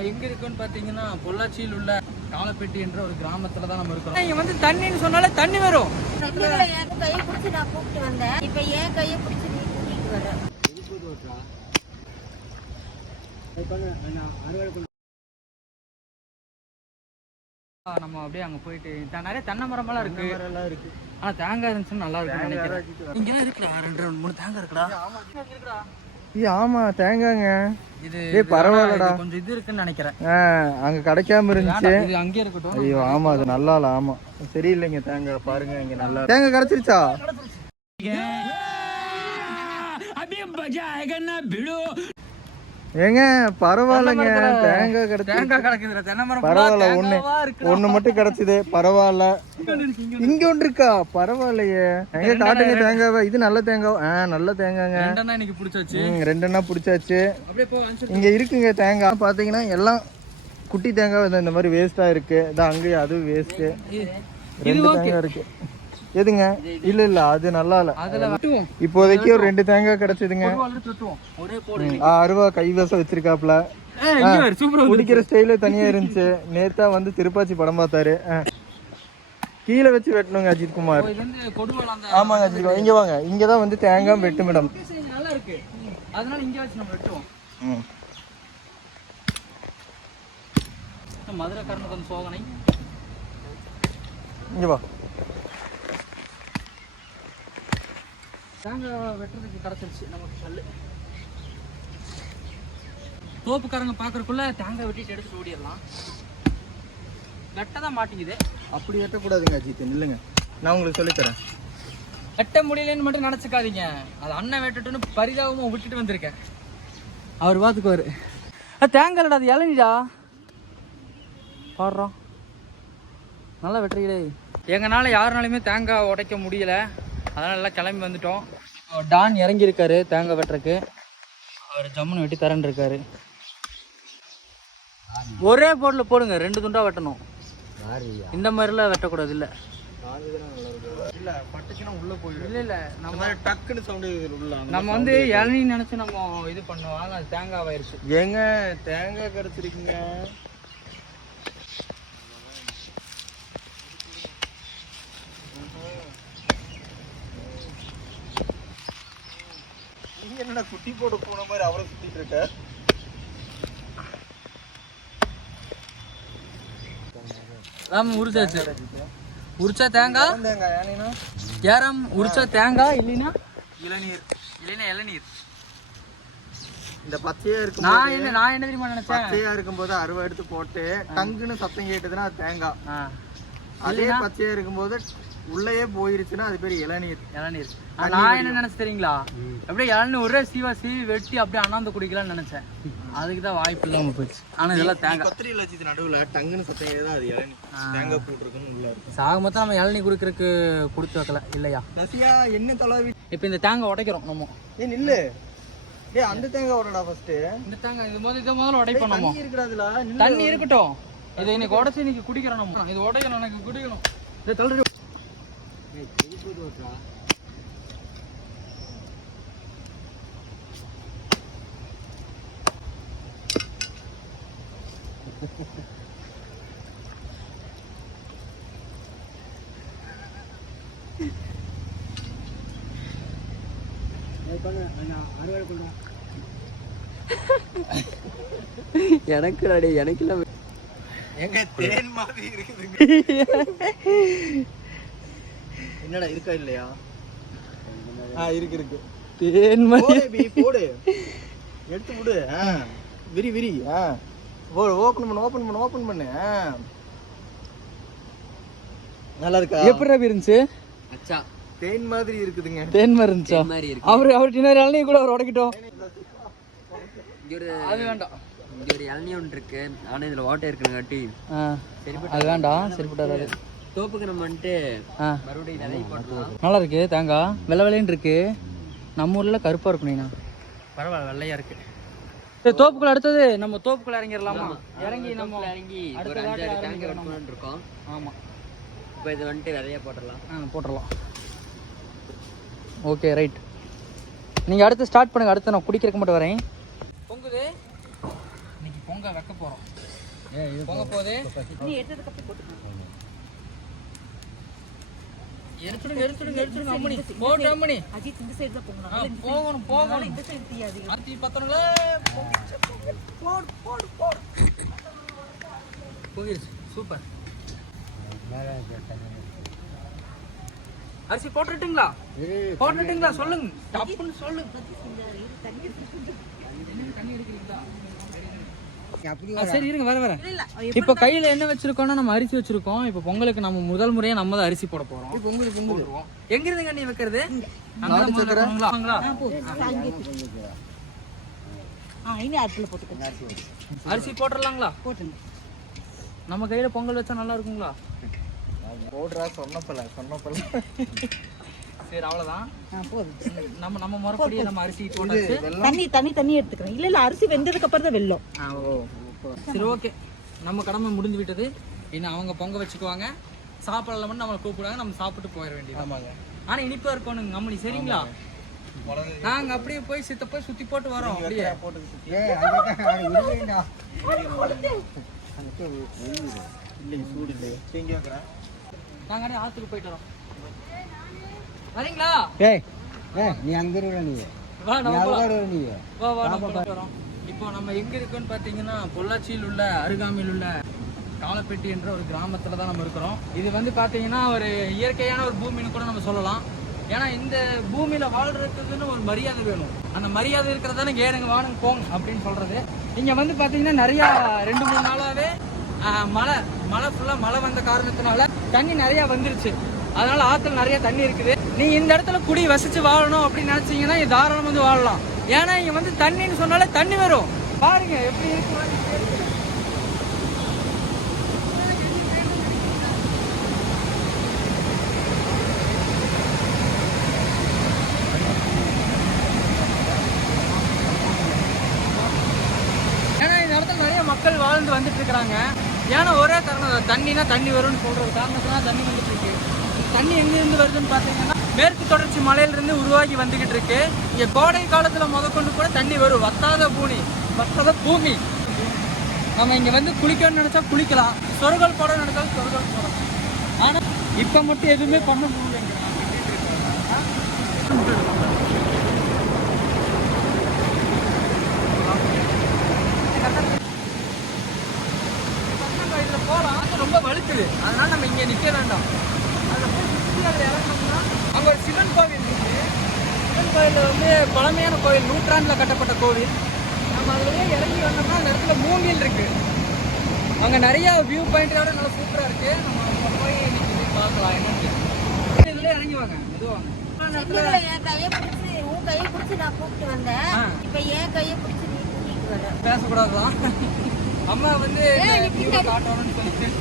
நம்ம எங்க இருக்கோம்னு பாத்தீங்கன்னா பொள்ளாச்சியில் உள்ள காலப்பட்டி என்ற ஒரு கிராமத்துல தான் நம்ம இருக்கோம். இங்க வந்து தண்ணின்னு சொன்னாலே தண்ணி வரும். என் கையை பிடிச்சி நான் கூப்பிட்டு வந்தேன். இப்ப என் கையை பிடிச்சி நீ கூட்டிட்டு வர. நம்ம அப்படியே அங்க போயிட்டு நிறைய தென்னை மரமெல்லாம் இருக்கு. ஆனா தேங்காய் இருந்துச்சுன்னு நல்லா இருக்குன்னு நினைக்கிறேன். இங்கதான் இருக்குடா 2-3 தேங்காய் இருக்குடா. ஆமா தேங்காய்ங்க. இது பரவாயில்லடா, கொஞ்சம் இது இருக்குன்னு நினைக்கிறேன். அங்க கிடைக்காம இருந்துச்சு, இது அங்கே இருக்கட்டும். ஐயோ ஆமா அது நல்லா இல்ல. ஆமா சரியில்லைங்க தேங்காய். பாருங்க இங்க நல்லா தேங்காய் கிடைச்சிருச்சா? ஏங்க பரவாயில்லைங்க, தேங்காய் கிடைக்குது. பரவாயில்ல, ஒண்ணு மட்டும் கிடைச்சது. பரவாயில்ல, இங்க ஒன்று இருக்கா? பரவாயில்லையே. எங்க காட்டுங்க தேங்காய். இது நல்ல தேங்காய். நல்ல தேங்காய்ங்க. 2 பிடிச்சாச்சு. இங்க இருக்குங்க தேங்காய். பாத்தீங்கன்னா எல்லாம் குட்டி தேங்காய் இந்த மாதிரி வேஸ்டா இருக்கு. இதான் அங்கேயும் அதுவும் வேஸ்ட். 2 தேங்காய் இருக்கு. எதுங்க? இல்ல அது நல்லா இல்ல. இப்போதைக்கு ஒரு 2 தேங்காய் கிடைச்சதுங்க. அருவா கைவசம் வச்சிருக்காப்ல. குடிக்கிற ஸ்டைல தனியா இருந்துச்சு. நேத்தா வந்து திருப்பாச்சி படம் பார்த்தாரு. கீழே வச்சு வெட்டணுங்க அஜித் குமார். ஆமாங்க அஜித் குமார், இங்க வாங்க. இங்கதான் வந்து தேங்காய் வெட்டு மேடம். இங்க வா. தேங்காய் வெட்டுறதுக்கு கிடச்சிருச்சு நமக்கு கல். தோப்புக்காரங்க பார்க்கறக்குள்ள தேங்காய் வெட்டிட்டு எடுத்துட்டு ஓடிடலாம். வெட்ட தான் மாட்டேங்குது. அப்படி வெட்டக்கூடாதுங்க அஜித், இல்லைங்க. நான் உங்களுக்கு சொல்லித்தரேன். வெட்ட முடியலன்னு மட்டும் நினச்சிக்காதீங்க. அது அண்ணன் வெட்டட்டுன்னு பரிதாபமாக விட்டுட்டு வந்திருக்கேன். அவர் பார்த்துக்குவாரு. தேங்காய் இல்லடா, அது இளநிடா. பாடுறோம் நல்லா வெட்டுறீங்களே. எங்களால் யாருனாலுமே தேங்காய் உடைக்க முடியல. அதனால எல்லாம் கிளம்பி வந்துட்டோம். டான் இறங்கியிருக்காரு தேங்காய் வெட்டுறக்கு. அவர் ஜம்முன்னு வெட்டி தரேன் இருக்காரு. ஒரே போர்டில் போடுங்க, 2 துண்டா வெட்டணும். இந்த மாதிரிலாம் வெட்டக்கூடாது. இல்லை இல்ல பட்டுச்சுன்னா உள்ள போயிடும். இல்லை நம்ம டக்குன்னு சவுண்டு உள்ள. நம்ம வந்து இளநீ நினைச்சு நம்ம இது பண்ணுவோம். ஆனால் அது தேங்காய் ஆயிடுச்சு. ஏங்க தேங்காய் கிடைச்சிருக்குங்க. என்னடா குட்டி போட போன மாதிரி அவரை சுத்திட்டு இருக்க? உரிச்சாச்சு. உரிச்சா தேங்காய் ஏறம். உரிச்சா தேங்காய் இல்லைன்னா இளநீர். இல்லைன்னா இளநீர். இந்த பச்சையா இருக்கு. நான் என்ன தெரியுமா நினைச்சேன், பச்சையா இருக்கும்போது அருவா எடுத்து போட்டு டங்குன்னு சத்தம் கேட்டதுன்னா அது தேங்காய். அதே பச்சையா இருக்கும்போது உள்ளே போயிருச்சுன்னா அது பேர் இளநீர். இளநீர். நான் என்ன நினைச்சு தெரியுங்களா, அப்படியே இளநீர் ஒரே சீவி வெட்டி அப்படியே அண்ணாந்து குடிக்கலாம்னு நினைச்சேன். அதுக்கு தான் வாய்ப்பு இல்லாம போச்சு. ஆனா இதெல்லாம் தேங்காய் பத்திரியில் வச்சு நடுவில் டங்குன்னு சத்தம் ஏதா அது இளநீர். தேங்காய் போட்டுருக்குன்னு உள்ள இருக்கு. சாக மொத்தம் நம்ம இளநீர் குடிக்கிறதுக்கு கொடுத்து வைக்கல இல்லையா? ரசியா என்ன தொலைவி. இப்போ இந்த தேங்காய் உடைக்கிறோம் நம்ம. நில்லு. அந்த தேங்காய் உடடா ஃபர்ஸ்ட். இந்த தேங்காய் இது முதல்ல உடைப்போம். நம்ம இருக்குறாதுல தண்ணி இருக்கட்டும். இதை இன்னைக்கு உடைச்சு இன்னைக்கு குடிக்கிறோம். நம்ம இது உடைக்கணும், எனக்கு குடிக்கணும். இதை தள்ளுறோம். எனக்கு எனக்கு எங்க தேன் மாதிரி இருக்குது. என்னடா இருக்கா இல்லையா? இருக்கு. தேன் மாதிரி போடு, எடுத்து விடு. விரி ஓபன் பண்ணு. நல்லா இருக்கா? எப்படி இருந்துச்சு? அச்சா தேன் மாதிரி இருக்குதுங்க. தேன் மாதிரி இருந்துச்சா? அவர் டின்னர் இளநீ கூட அவர் உடைக்கிட்டோம். அது வேண்டாம். இங்க ஒரு இளநீ ஒன்று இருக்கு. ஆனா இதுல வாட்டர் இருக்குங்காட்டி அது வேண்டாம். சரிப்பட்டாரு. தோப்புக்கு நம்ம வந்துட்டு மறுபடியும் நிறைய போட்டலாம். நல்லா இருக்கு தேங்காய். வெள்ளை வெள்ளைன்னு இருக்கு. நம்ம ஊர்ல கருப்பா இருக்குண்ணா. பரவாயில்ல, வெள்ளையா இருக்கு. தோப்புக்குள்ள அடுத்தது நம்ம தோப்புக்குள்ள இறங்கிடலாமா? இறங்கி ஒரு 5-6 தேங்காய் வெட்டணும்னு இருக்கோம். ஆமா, இப்போ இது வந்துட்டு விதையா போட்டுடலாம். Okay right. நீங்கள் அடுத்து ஸ்டார்ட் பண்ணுங்கள். அடுத்து நான் குடிக்கிறதுக்கு மட்டும் வரேன். பொங்குது இன்னைக்கு பொங்க வைக்க போறோம். பொங்க போதே நீ எடுத்தது கப்பி போட்டுக்கோ. எடுத்துடுங்க அம்மணி. போடு அம்மணி. அஜித் இந்த சைடு தான் போகணும். போகணும். இந்த சைடு தீயாது. அரிசி பத்தணுங்களே. போடு. போகிருச்சு. சூப்பர். அரிசி போட்டுட்டுங்களா? சொல்லுங்க. டப்புன்னு சொல்லுங்க. தண்ணி எடுக்கிறீங்களா? சரி இருங்க வர. இப்ப கையில என்ன வச்சிருக்கோம்னா நம்ம அரிசி வச்சிருக்கோம். இப்ப பொங்கலுக்கு நம்ம முதல் முறையா நம்ம தான் அரிசி போட போறோம். எங்க இருந்துங்க நீ வைக்கிறது? அரிசி போட்டுடலாங்களா? போட்டுங்க. நம்ம கையில பொங்கல் வச்சா நல்லா இருக்குங்களா? போடுறா சொன்னப்பல. சரி அவ்வளவுதான். நம்ம முறைப்படியே நம்ம அரிசி போட்டாச்சு. தண்ணி எடுத்துக்கிறேன். இல்ல அரிசி வெந்ததுக்கு அப்புறம் தான் வெல்லம். சரி ஓகே, நம்ம கடமை முடிஞ்சு விட்டது. இன்னும் அவங்க பொங்க வச்சுக்குவாங்க. சாப்பிடலாம்னு நம்மளை கூப்பிடுவாங்க, நம்ம சாப்பிட்டு போயிட வேண்டியது. ஆமாங்க. ஆனா இனிப்பா இருக்கணும் அம்மணி, சரிங்களா? நாங்க அப்படியே போய் போய் சுத்தி போட்டு வரோம். அப்படியே நாங்க அப்படியே ஆத்துக்கு போயிட்டு வரோம். வரீங்களா? நீ அங்க வா நம்ம போயிட்டு வரோம். இப்போ நம்ம எங்க இருக்கோம்னு பாத்தீங்கன்னா பொள்ளாச்சியில் உள்ள அருகாமையில் உள்ள காலப்பட்டி என்ற ஒரு கிராமத்துல தான் நம்ம இருக்கிறோம். இது வந்து பாத்தீங்கன்னா ஒரு இயற்கையான ஒரு பூமின்னு கூட நம்ம சொல்லலாம். ஏன்னா இந்த பூமியில வாழ்றதுக்குன்னு ஒரு மரியாதை வேணும். அந்த மரியாதை இருக்கிறதான ஏனுங்க வானுங்க போங்க அப்படின்னு சொல்றது. இங்க வந்து பாத்தீங்கன்னா நிறைய 2-3 நாளாவே மழை ஃபுல்லா மழை வந்த காரணத்தினால தண்ணி நிறைய வந்துருச்சு. அதனால ஆத்துல நிறைய தண்ணி இருக்குது. நீங்க இந்த இடத்துல குடி வசிச்சு வாழணும் அப்படின்னு நினைச்சீங்கன்னா தாராளம் வந்து வாழலாம். ஏன்னா இங்க வந்து தண்ணின்னு சொன்னாலே தண்ணி வரும். பாருங்க எப்படி இருக்கு. ஏன்னா இந்த இடத்துல நிறைய மக்கள் வாழ்ந்து வந்துட்டு இருக்கிறாங்க. ஏன்னா ஒரே காரணம், தண்ணினா தண்ணி வரும்னு சொல்ற ஒரு காரணத்தினால தண்ணி வந்துட்டு இருக்கு. தண்ணி எங்கிருந்து வருதுன்னு பாத்தீங்கன்னா மேற்கு தொடர்ச்சி மலையிலிருந்து உருவாகி வந்துகிட்டு இருக்கு. இங்க கோடை காலத்துல முதற்கொண்டு கூட தண்ணி வரும். வத்தாத பூமி. நம்ம இங்க வந்து குளிக்கணும்னு நினைச்சா குளிக்கலாம், சொருகல் போட நினைச்சாலும் சொருகல் போடலாம். ஆனா இப்ப மட்டும் எதுவுமே பண்ண முடியல. போலாம், ரொம்ப வலுக்குது. அதனால நம்ம இங்க நிக்க வேண்டாம். அங்க ஒரு சிவன் கோவில் இருக்கு. சிவன் கோயில் வந்து பழமையான கோவில், நூற்றாண்டுல கட்டப்பட்ட கோவில். நம்ம அதுலயே இறங்கி வந்தோம்னா அந்த இடத்துல மூங்கில் இருக்கு. அங்க நிறைய வியூ பாயிண்டோட நல்லா சூப்பரா இருக்கு. நம்ம போய் இன்னைக்கு பார்க்கலாம் என்னன்னு. இதுல இறங்கி வாங்க, மெதுவாங்க. என் கையை பிடிச்சி உன் கையை பிடிச்சி நான் கூப்பிட்டு வந்தேன். இப்ப என் கையை பிடிச்சி நீ கூட்டிட்டு வர. பேசக்கூடாதுதான். அம்மா வந்து காட்டணும்னு சொல்லிட்டு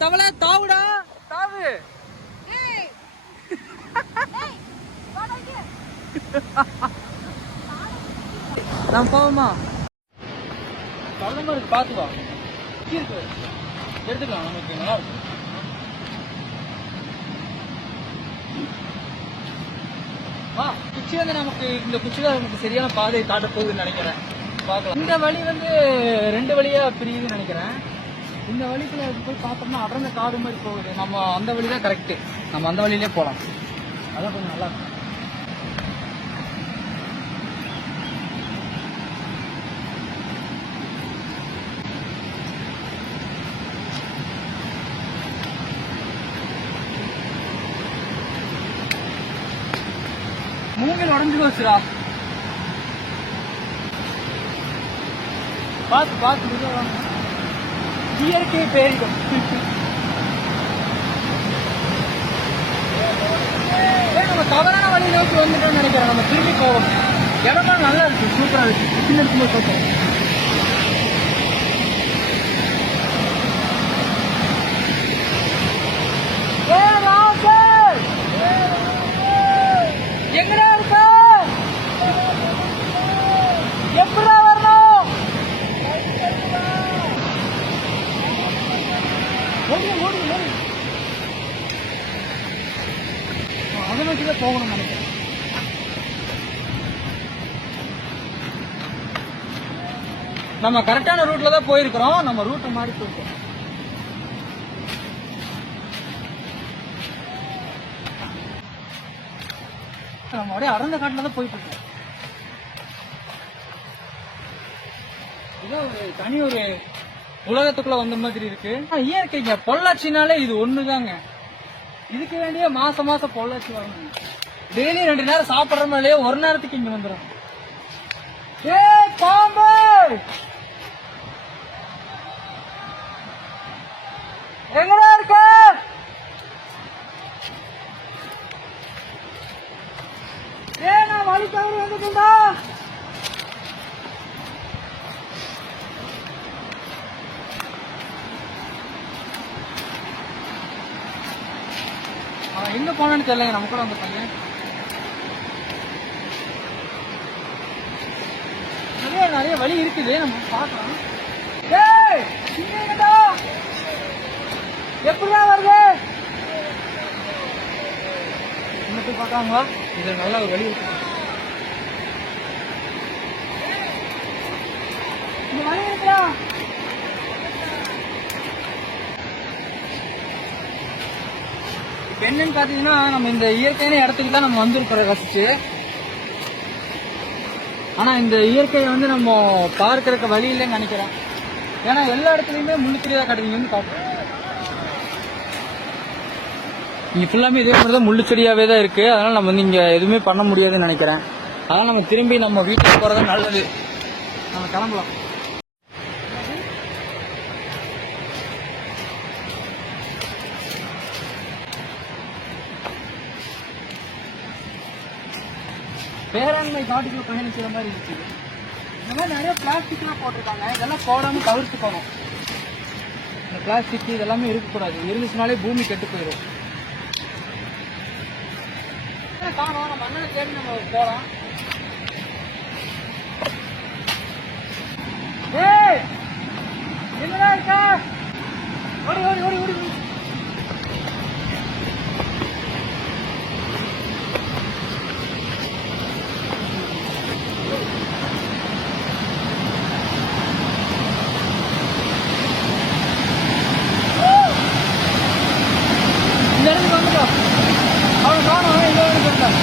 தவளை தாவுடா, தாவு. நான் போவோமா? பழமா இருக்கு, பார்த்து வா. இருக்கு, எடுத்துக்கலாம். நமக்கு நல்லா இருக்கும். குச்சி வந்து நமக்கு இந்த குச்சி தான் நமக்கு சரியான பாதையை காட்ட போகுதுன்னு நினைக்கிறேன். பார்க்கலாம். இந்த வழி வந்து 2 வழியா பிரியுதுன்னு நினைக்கிறேன். இந்த வழிக்குள்ள போய் பார்த்தோம்னா அடர்ந்த காடு மாதிரி போகுது. நம்ம அந்த வழி தான் கரெக்டு. நம்ம அந்த வழியிலே போகலாம். அதான் கொஞ்சம் நல்லா இருக்கும். மூங்கில் உடஞ்சு போச்சுடா. பார்த்து இயற்கை பேரிடும். நம்ம தவறான வழி நோக்கி வந்துட்டோம்னு நினைக்கிறேன். நம்ம திரும்பி போவோம். இடம்லாம் நல்லா இருக்கு, சூப்பரா இருக்கு. சின்ன இருக்கும்போது பார்த்தோம். எங்கடா இருக்க? நம்ம கரெக்டான ரூட்ல தான் போயிருக்கிறோம். நம்ம ரூட்டை மாறி போயிருக்கோம். நம்ம அப்படியே அடர்ந்த காட்டுல தான் போயிட்டு இருக்கோம். ஒரு தனி ஒரு உலகத்துக்குள்ள வந்த மாதிரி இருக்கு. இயற்கைங்க பொள்ளாச்சினாலே இது ஒண்ணுதாங்க. இதுக்கு வேண்டிய மாசம் பொள்ளாச்சி வரணும். டெய்லி 2 நேரம் சாப்பிடுற மாதிரியே ஒரு நேரத்துக்கு இங்க வந்துடும். பாம்பு எங்கடா இருக்க? நான் வழி தவறு வந்துட்டா. எங்க போனான்னு தெரியல. நம்ம கூட வந்து பையன் நிறைய வழி இருக்குது. நம்ம பாக்கலாம். எப்படிதான் வருது இன்னும் பாக்காங்களா? இது நல்ல ஒரு வழி இருக்கு. இந்த வழி இருக்கா? இப்ப என்னன்னு பாத்தீங்கன்னா, நம்ம இந்த இயற்கையான இடத்துக்கு தான் நம்ம வந்திருக்கிறோம் ரசிச்சு. ஆனா இந்த இயற்கையை வந்து நம்ம பார்க்கறதுக்கு வழி இல்லைன்னு நினைக்கிறேன். ஏன்னா எல்லா இடத்துலயுமே முள்ளுச்செடியா கிடைக்குங்க வந்து பார்ப்போம். இங்க ஃபுல்லாமே இதே மாதிரி தான் முள்ளுச்செடியாவே தான் இருக்கு. அதனால நம்ம வந்து இங்க எதுவுமே பண்ண முடியாதுன்னு நினைக்கிறேன். அதனால நம்ம திரும்பி நம்ம வீட்டுக்கு போறது நல்லது. நம்ம கிளம்பலாம். பேராண்மை காட்டுக்குள்ள பயணிக்கிற மாதிரி இருக்கு. இந்த மாதிரி நிறைய பிளாஸ்டிக்லாம் போட்டிருக்காங்க. இதெல்லாம் போடாம தவிர்த்துக்கணும். இந்த பிளாஸ்டிக் இதெல்லாமே இருக்கக்கூடாது. இருந்துச்சுனாலே பூமி கெட்டு போயிடும். காணும் நம்ம அண்ணனை தேடி நம்ம போலாம். என்னடா இருக்கா? ஓடி ஓடி ஓடி ஓடி. இந்த இடத்துக்கு வந்துட்டோம். அவனை காணும். இந்த இடத்துக்கு வந்துட்டோம்.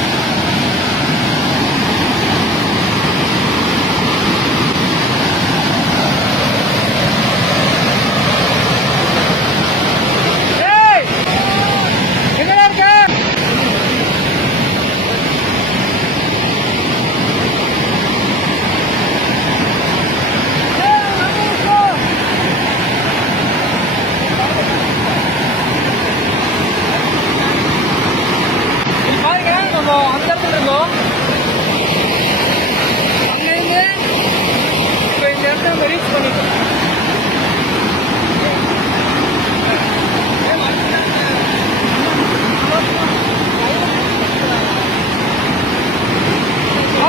அந்த இடத்துல இருக்கோம். அங்கிருந்து இப்போ இந்த இடத்த நம்ம ரீச் பண்ணிட்டோம்.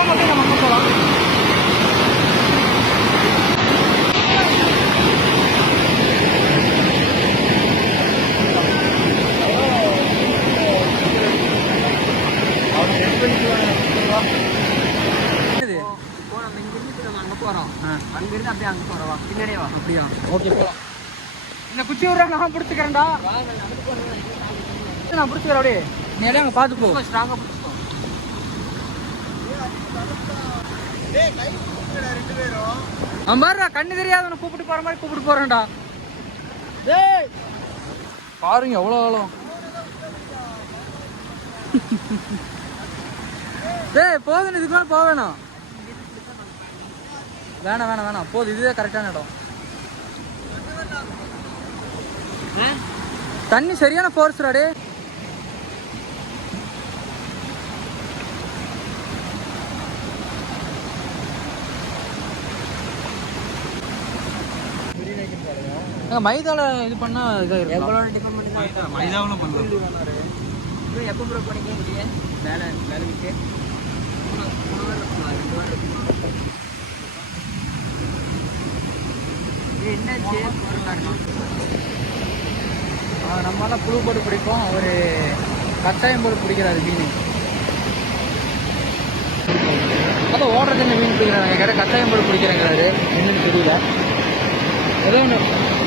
மட்டும் நம்ம போகலாம். அங்கிருந்து அப்படியே அங்க போறவா பின்னாடியே வா. அப்படியா? ஓகே போலாம். இந்த குச்சி விடுறா நான் பிடிச்சிக்கிறேன்டா. நான் பிடிச்சிக்கிறேன். அப்படியே நீ அப்படியே அங்க பார்த்து போ. ஸ்ட்ராங்கா பிடிச்சிக்கோ. அவன் பாருடா கண்ணு தெரியாதவனை கூப்பிட்டு போற மாதிரி கூப்பிட்டு போறேன்டா. டேய் பாருங்க எவ்வளோ ஆழம். டேய் போதும், இதுக்கு மேலே போக வேணாம். வேணாம் வேணாம் வேணாம் போதும். இதுதான் கரெக்டான இடம். தண்ணி சரியான ஃபோர்ஸ் ராடே. மைதால இது பண்ணா இதாக இருக்கும். எவ்வளோ டிபெண்ட் பண்ணி மைதாவில் பண்ணுறோம். எப்போ ப்ரோ போனீங்க வெளியே வேலை விட்டு? என்னாச்சு? நம்மளால புழு போட்டு பிடிப்போம். அவர் கட்டாயம் போட்டு பிடிக்கிறாரு மீன். அப்போ ஓடுறது என்ன மீன் பிடிக்கிறாங்க கேட்ட கட்டாயம் போட்டு பிடிக்கிறேங்கிறாரு. என்னன்னு தெரியல. ஏதோ ஒன்று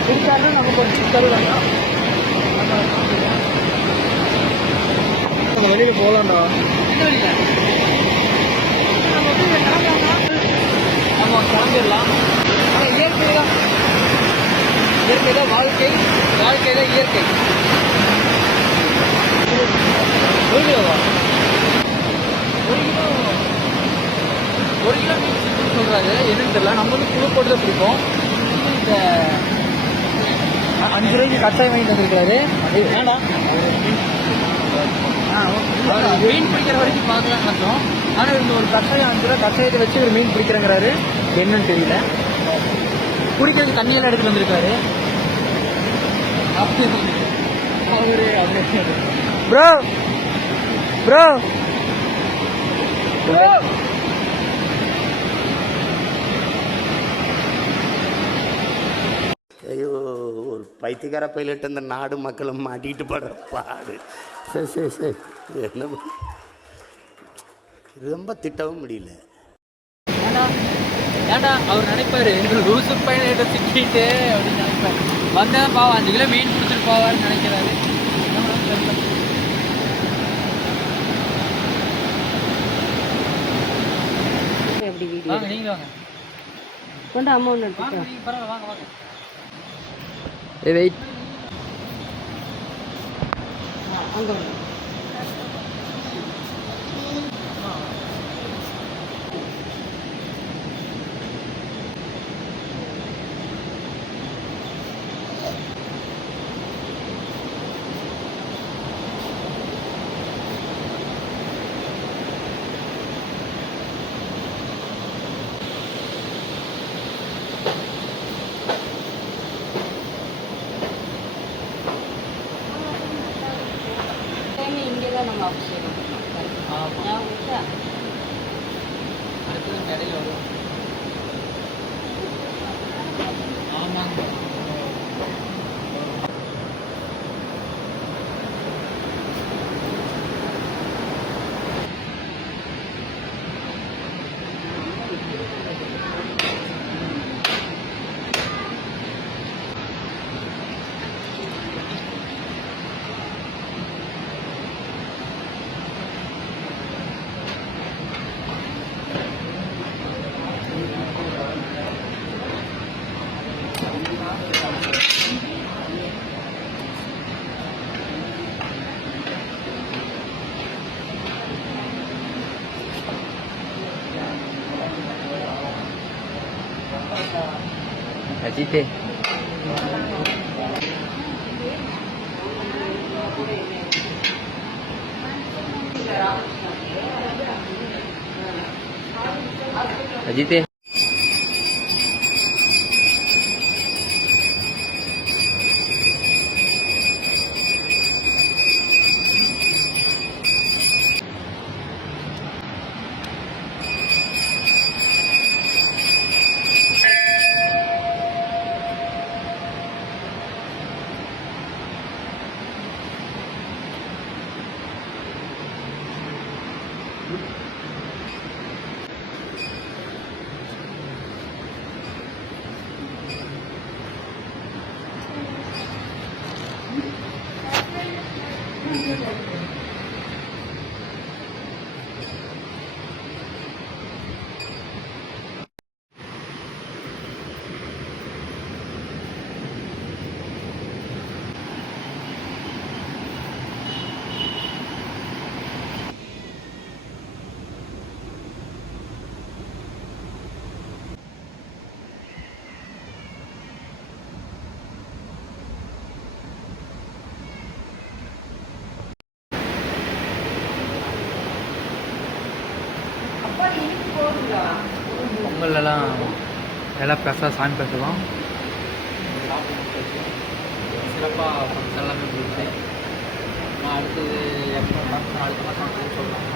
பிடிச்சாருன்னா நமக்கு ஒரு தருவாங்க. நம்ம வெளியில் போகலாம்டா. நம்ம கிளம்பிடலாம். ஆனால் இயற்கை தான், இயற்கை தான் வாழ்க்கை, வாழ்க்கை தான் இயற்கை. ஒரு கிலோவா? ஒரு கிலோ மீன் சொல்கிறாரு. என்னன்னு தெரியல. நம்ம வந்து புழு போட்டு தான் பிடிப்போம். இந்த 5 ரூபாய்க்கு கட்டாயம் வாங்கிட்டு வந்துருக்காரு. வேண்டாம், மீன் பிடிக்கிற வரைக்கும் பார்க்கலாம் கஷ்டம். ஆனால் இந்த ஒரு கட்டாயம் 5 ரூபா கட்டாயத்தை வச்சு ஒரு மீன் பிடிக்கிறேங்கிறாரு. என்னன்னு தெரியல. குடிக்கிறதுக்கு தண்ணியெல்லாம் எடுத்துட்டு வந்திருக்காரு. அவரு ப்ரோ ப்ரோ ஐயோ, ஒரு பைத்தியக்கார பைலட் அந்த நாடு மக்களும் மாட்டிட்டு படுற பாடு. சரி சரி சரி, என்ன ரொம்ப திட்டவும் முடியல. ஏண்டா அவர் நினைப்பாரு லூசு பையனை சிக்கிட்டு அப்படின்னு நினைப்பாரு. வந்தேன் பாவம் 5 கிலோ மீன் பிடிச்சிட்டு போவார்னு நினைக்கிறாரு. வாங்க நீங்க வாங்க. கொண்டு அமௌண்ட் எடுத்துக்கோ. பரவாயில்ல, வாங்க வாங்க. வெயிட் அங்கே இங்கே தான் நம்ம ஆஃபீஸ் செய்யணும். அடுத்தது கடையில் வரும். ஆமாங்க. அஜித்தே அஜித்தே பொங்கல்லாம் எல்லாம் பெருசாக சாமி பேசுவோம். சிறப்பாக ஃபங்க்ஷன் எல்லாமே போயிடுச்சு. நான் அடுத்தது எப்போ அடுத்த மாதம் சொல்லலாம்.